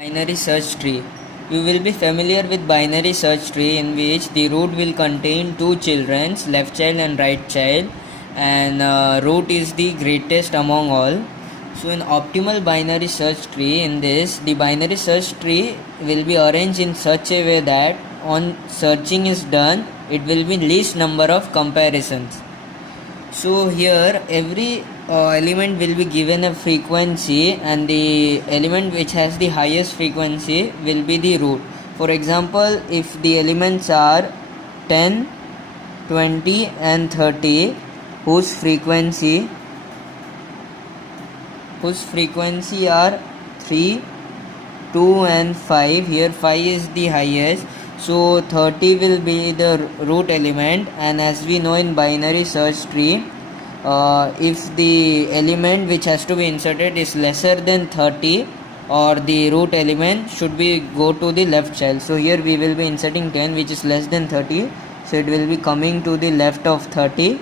Binary search tree. You will be familiar with binary search tree in which the root will contain two children, left child and right child, and root is the greatest among all. So in optimal binary search tree, in this the binary search tree will be arranged in such a way that on searching is done, it will be least number of comparisons. So here every element will be given a frequency, and the element which has the highest frequency will be the root. For example, if the elements are 10, 20 and 30 whose frequency are 3, 2 and 5, here 5 is the highest, so 30 will be the root element. And as we know in binary search tree, if the element which has to be inserted is lesser than 30, or the root element should be go to the left child. So here we will be inserting 10 which is less than 30, so it will be coming to the left of 30.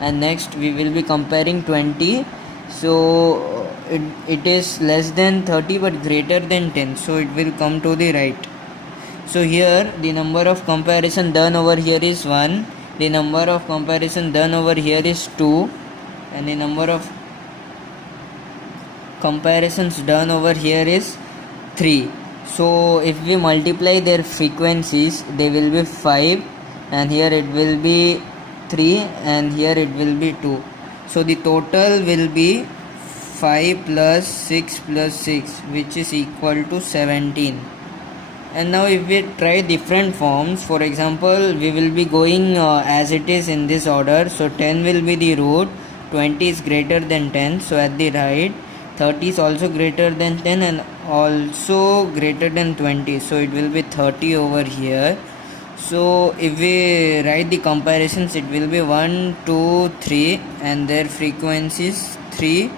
And next we will be comparing 20, so it is less than 30 but greater than 10, so it will come to the right. So here the number of comparison done over here is 1, the number of comparison done over here is 2, and the number of comparisons done over here is 3. So if we multiply their frequencies, they will be 5, and here it will be 3, and here it will be 2. So the total will be 5 plus 6 plus 6, which is equal to 17. And now if we try different forms, for example, we will be going as it is in this order. So 10 will be the root, 20 is greater than 10, so at the right, 30 is also greater than 10 and also greater than 20, so it will be 30 over here. So if we write the comparisons, it will be 1, 2, 3, and their frequencies 3,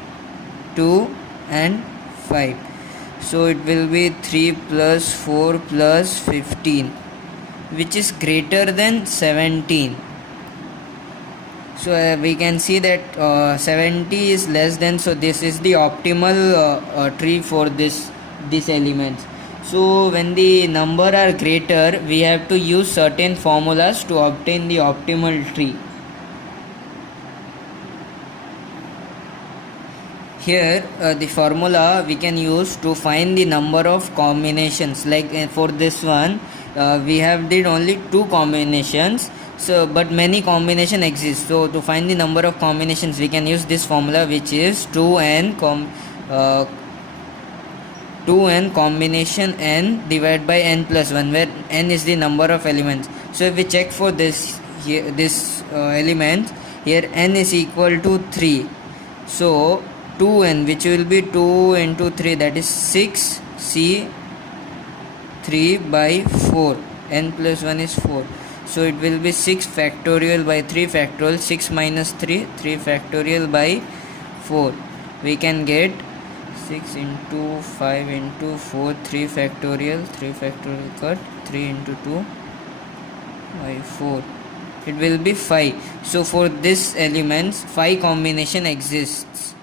2 and 5. So it will be 3 plus 4 plus 15, which is greater than 17. So we can see that 70 is less than, so this is the optimal tree for this elements. So when the number are greater, we have to use certain formulas to obtain the optimal tree. Here the formula we can use to find the number of combinations. Like for this one, we have did only 2 combinations, so but many combination exist. So to find the number of combinations, we can use this formula, which is 2n combination n divided by n plus 1, where n is the number of elements. So if we check for this here, element here, n is equal to 3. So 2n, which will be 2 into 3, that is 6, c 3 by 4, n plus 1 is 4. So it will be 6 factorial by 3 factorial, 6 minus 3, 3 factorial by 4. We can get 6 into 5 into 4, 3 factorial cut, 3 into 2 by 4. It will be 5. So for this elements, 5 combination exists.